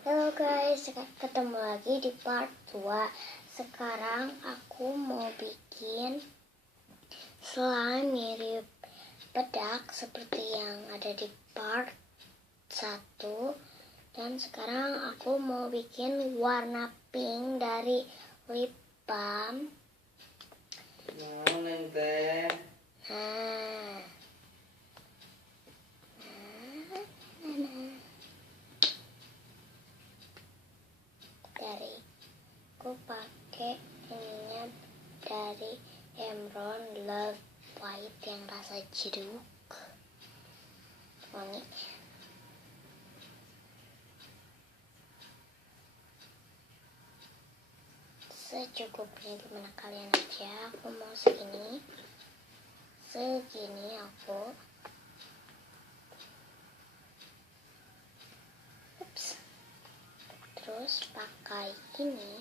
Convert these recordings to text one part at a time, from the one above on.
Halo guys, ketemu lagi di part 2. Sekarang aku mau bikin slime mirip bedak seperti yang ada di part 1. Dan sekarang aku mau bikin warna pink dari lip balm. Aku pakai ininya dari Emerald Love White yang rasa jeruk wangi. Secukupnya, gimana kalian aja. Aku mau segini aku. Terus pakai ini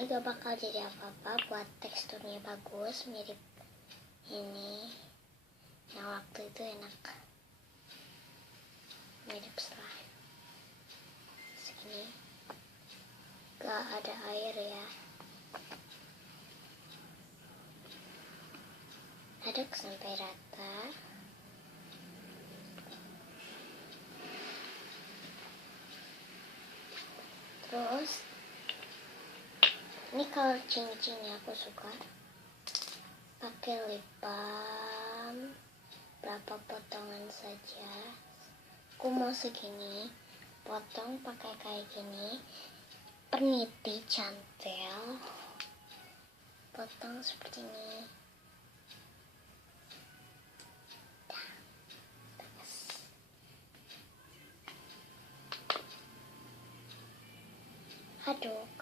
gak bakal jadi apa-apa, buat teksturnya bagus, mirip ini yang waktu itu enak, mirip slime. Segini, gak ada air ya, aduk sampai rata. Terus ini color cincinnya aku suka pakai lip balm, berapa potongan saja. Aku mau segini, potong pakai kayak gini, peniti cantel, potong seperti ini. Aduk,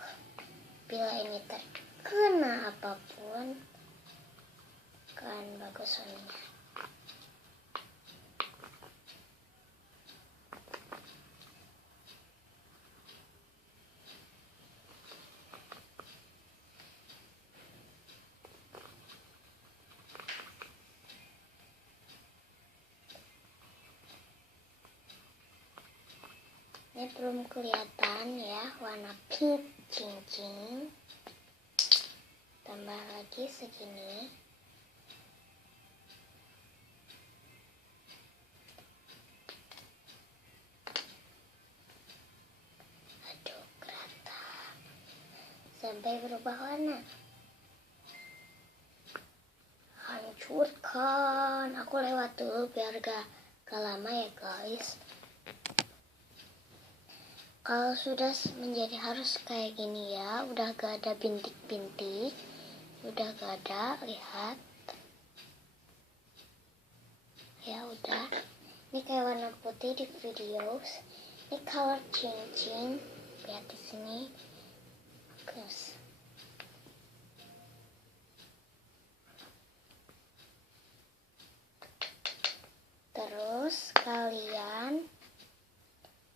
bila ini terkena apapun kan bagus wanginya. Ini belum kelihatan ya, warna pink cincin. Tambah lagi segini. Aduk rata sampai berubah warna. Hancurkan. Aku lewat dulu biar gak lama ya guys. Kalau sudah menjadi harus kayak gini ya, udah gak ada bintik-bintik, udah gak ada, lihat. Ya udah, ini kayak warna putih di video. Ini color cincin, lihat di sini, bagus. Terus kalian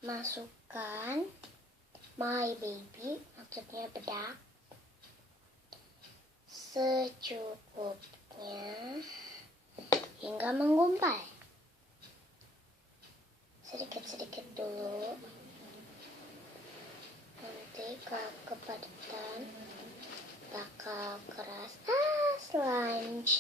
masukkan my baby, maksudnya bedak, secukupnya hingga menggumpal. Sedikit-sedikit dulu, nanti kalau kepadatan bakal keras. Slime-nya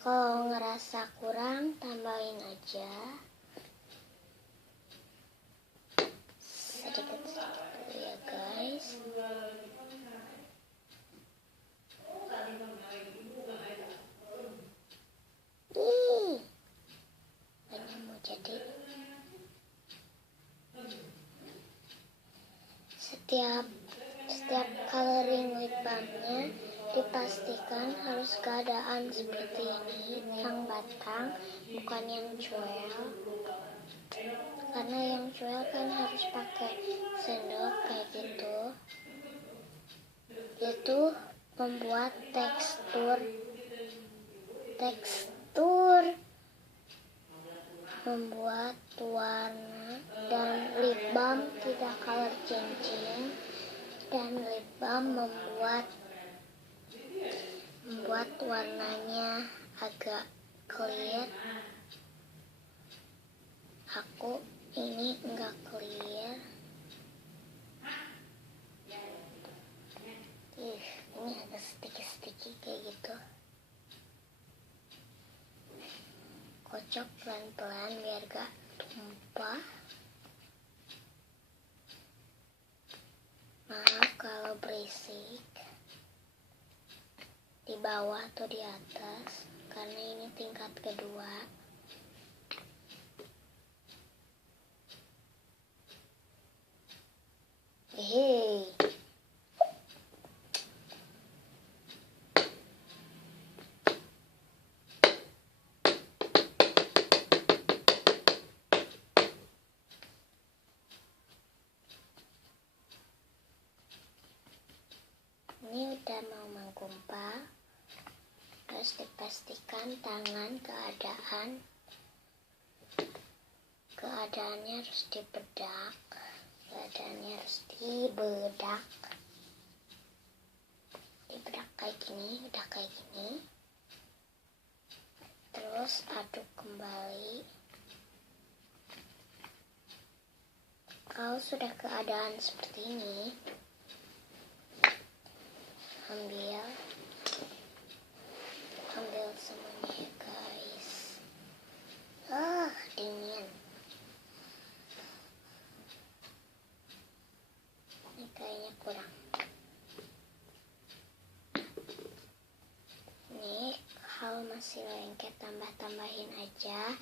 kalau ngerasa kurang, tambahin aja sedikit-sedikit dulu ya guys. Banyak mau jadi. Setiap coloring lip balmnya Dipastikan harus keadaan seperti ini, yang batang, bukan yang cuel. Karena yang cuel kan harus pakai sendok kayak gitu. Itu membuat tekstur, membuat warna, dan lip balm tidak color changing, dan lip balm membuat warnanya agak clear. Aku ini enggak clear. Ini agak sticky kayak gitu. Kocok pelan-pelan biar gak tumpah. Maaf kalau berisik di bawah atau di atas, karena ini tingkat kedua. Hehe. Ini udah mau menggumpal. Terus dipastikan tangan keadaannya harus dibedak. Dibedak kayak gini, udah kayak gini. Terus aduk kembali. Kalau sudah keadaan seperti ini, ambil semuanya ya guys. Dingin. Ini kayaknya kurang. Nih, kalau masih lengket tambahin aja.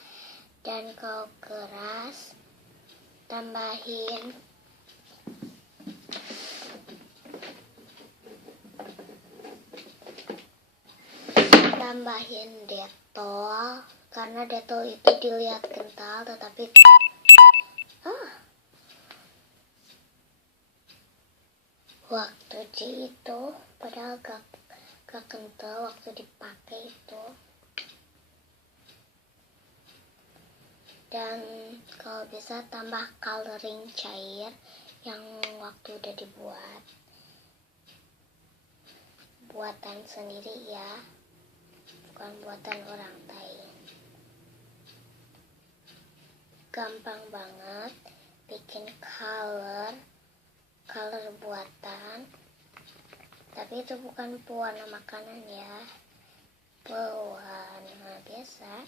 Dan kalau keras tambahin detol, karena detol itu dilihat kental tetapi waktu itu padahal gak kental waktu dipakai itu. Dan kalau bisa tambah coloring cair yang waktu udah dibuat, buatan sendiri ya, bukan buatan orang lain. Gampang banget bikin color buatan, tapi itu bukan pewarna makanan ya, pewarna biasa,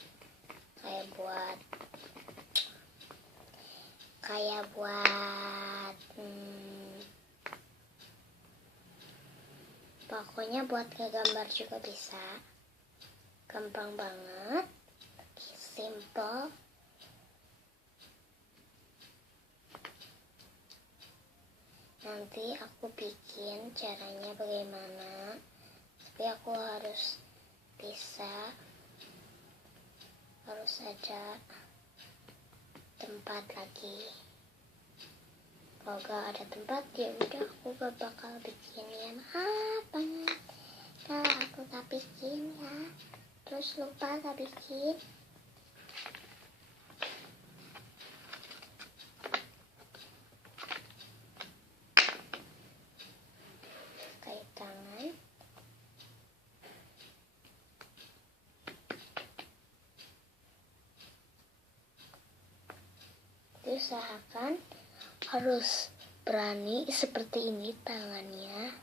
kayak buat pokoknya buat ngegambar juga bisa. Gampang banget, simple. Nanti aku bikin caranya bagaimana, tapi aku harus ada tempat lagi. Kalau gak ada tempat ya udah aku gak bakal bikin ya. Maaf banget kalau aku gak bikin ya, terus lupa gak bikin. Kayak tangan. Usahakan harus berani seperti ini tangannya.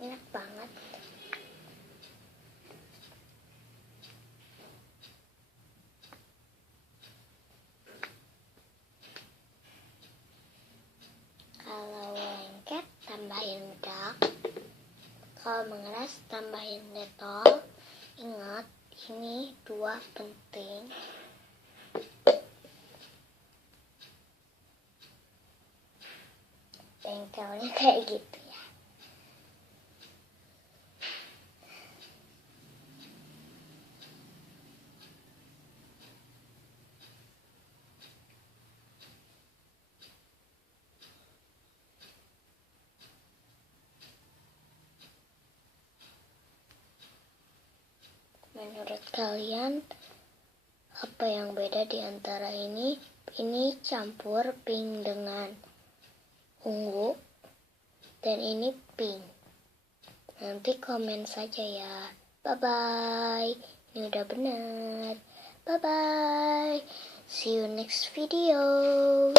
Enak banget. Kalau lengket tambahin dark. Kalau mengeras tambahin detol. Ingat, ini 2 penting. taunya kayak gitu ya. Menurut kalian, apa yang beda di antara ini? Ini campur pink dengan ungu, dan ini pink. Nanti komen saja ya. Bye-bye. Ini udah benar. Bye-bye. See you next video.